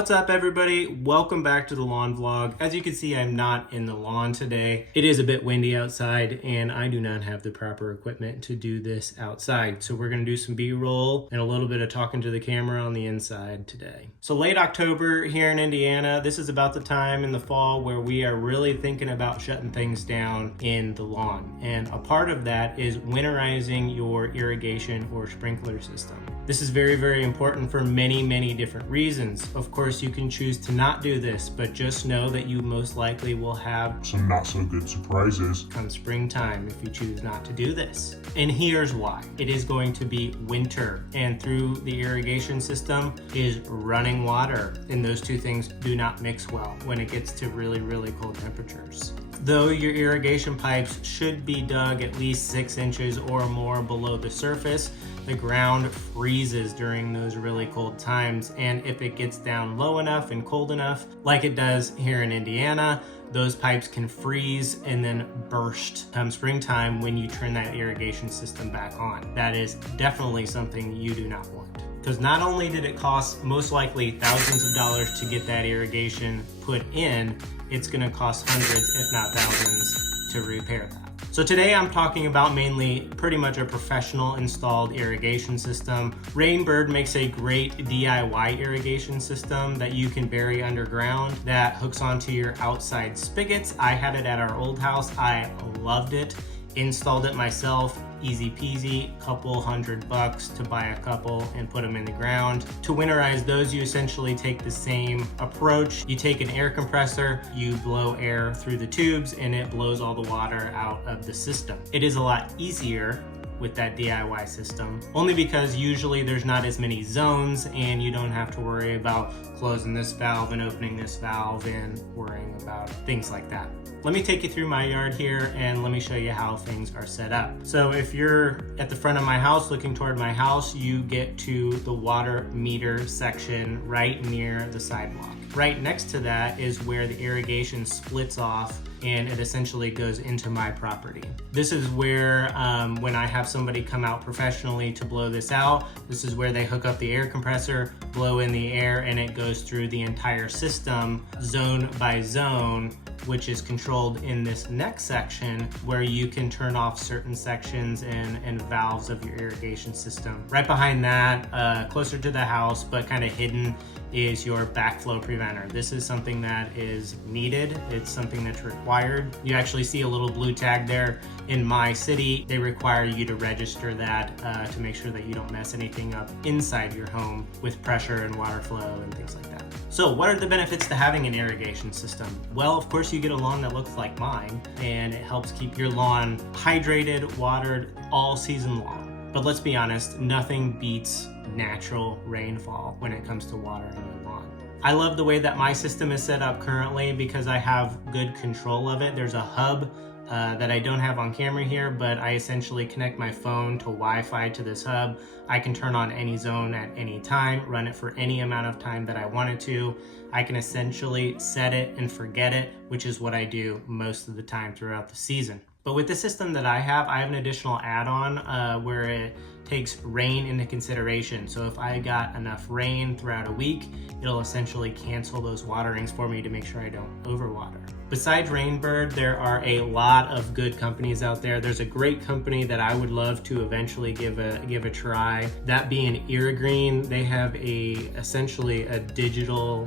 What's up everybody? Welcome back to the lawn vlog. As you can see, I'm not in the lawn today. It is a bit windy outside and I do not have the proper equipment to do this outside. So we're gonna do some B-roll and a little bit of talking to the camera on the inside today. So late October here in Indiana, this is about the time in the fall where we are really thinking about shutting things down in the lawn. And a part of that is winterizing your irrigation or sprinkler system. This is very, very important for many different reasons. Of course, you can choose to not do this, but just know that you most likely will have some not so good surprises come springtime if you choose not to do this. And here's why. It is going to be winter, and through the irrigation system is running water, and those two things do not mix well when it gets to really cold temperatures. Though your irrigation pipes should be dug at least 6 inches or more below the surface, the ground freezes during those really cold times, and if it gets down low enough and cold enough, like it does here in Indiana, those pipes can freeze and then burst come springtime when you turn that irrigation system back on. That is definitely something you do not want. Because not only did it cost most likely thousands of dollars to get that irrigation put in, it's gonna cost hundreds, if not thousands, to repair that. So today I'm talking about mainly pretty much a professional installed irrigation system. Rainbird makes a great DIY irrigation system that you can bury underground that hooks onto your outside spigots. I had it at our old house. I loved it. Installed it myself, easy peasy, couple $100 to buy a couple and put them in the ground. To winterize those, you essentially take the same approach. You take an air compressor, you blow air through the tubes, and it blows all the water out of the system. It is a lot easier with that DIY system, only because usually there's not as many zones and you don't have to worry about closing this valve and opening this valve and worrying about things like that. Let me take you through my yard here and let me show you how things are set up. So if you're at the front of my house looking toward my house, you get to the water meter section right near the sidewalk. Right next to that is where the irrigation splits off and it essentially goes into my property. This is where when I have somebody come out professionally to blow this out, this is where they hook up the air compressor, blow in the air, and it goes through the entire system zone by zone, which is controlled in this next section where you can turn off certain sections and valves of your irrigation system. Right behind that, closer to the house but kind of hidden, is your backflow preventer. This is something that is needed. It's something that's required. You actually see a little blue tag there. In my city, they require you to register that to make sure that you don't mess anything up inside your home with pressure and water flow and things like that. So what are the benefits to having an irrigation system? Well, of course you get a lawn that looks like mine, and it helps keep your lawn hydrated, watered all season long. But let's be honest, nothing beats natural rainfall when it comes to watering your lawn. I love the way that my system is set up currently because I have good control of it. There's a hub that I don't have on camera here, but I essentially connect my phone to Wi-Fi to this hub. I can turn on any zone at any time, run it for any amount of time that I wanted to. I can essentially set it and forget it, which is what I do most of the time throughout the season. But with the system that I have an additional add-on where it takes rain into consideration. So if I got enough rain throughout a week, it'll essentially cancel those waterings for me to make sure I don't overwater. Besides Rainbird, there are a lot of good companies out there. There's a great company that I would love to eventually give a try. That being Irrigreen. They have essentially a digital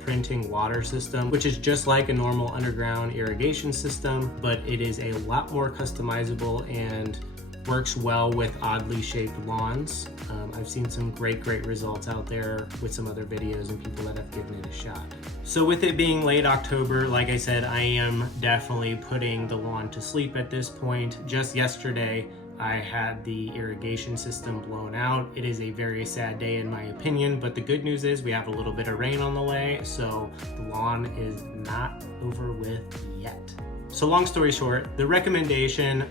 printing water system, which is just like a normal underground irrigation system, but it is a lot more customizable and works well with oddly shaped lawns. I've seen some great results out there with some other videos and people that have given it a shot. So with it being late October, like I said, I am definitely putting the lawn to sleep at this point. Just yesterday, I had the irrigation system blown out. It is a very sad day in my opinion, but the good news is we have a little bit of rain on the way, so the lawn is not over with yet. So long story short, the recommendation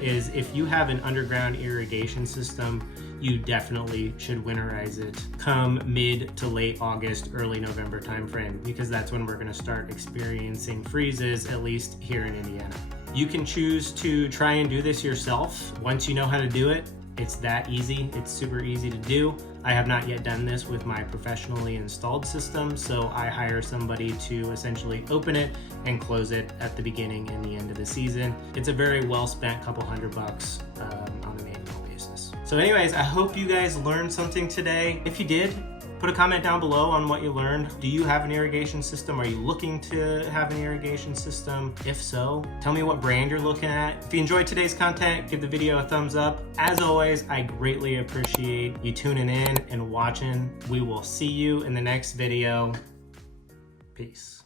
is if you have an underground irrigation system, you definitely should winterize it come mid to late August, early November timeframe, because that's when we're gonna start experiencing freezes, at least here in Indiana. You can choose to try and do this yourself. Once you know how to do it, It's that easy. It's super easy to do. I have not yet done this with my professionally installed system, so I hire somebody to essentially open it and close it at the beginning and the end of the season. It's a very well spent couple $100 on an annual basis. So anyways, I hope you guys learned something today. If you did, put a comment down below on what you learned. Do you have an irrigation system? Are you looking to have an irrigation system? If so, tell me what brand you're looking at. If you enjoyed today's content, give the video a thumbs up. As always, I greatly appreciate you tuning in and watching. We will see you in the next video. Peace.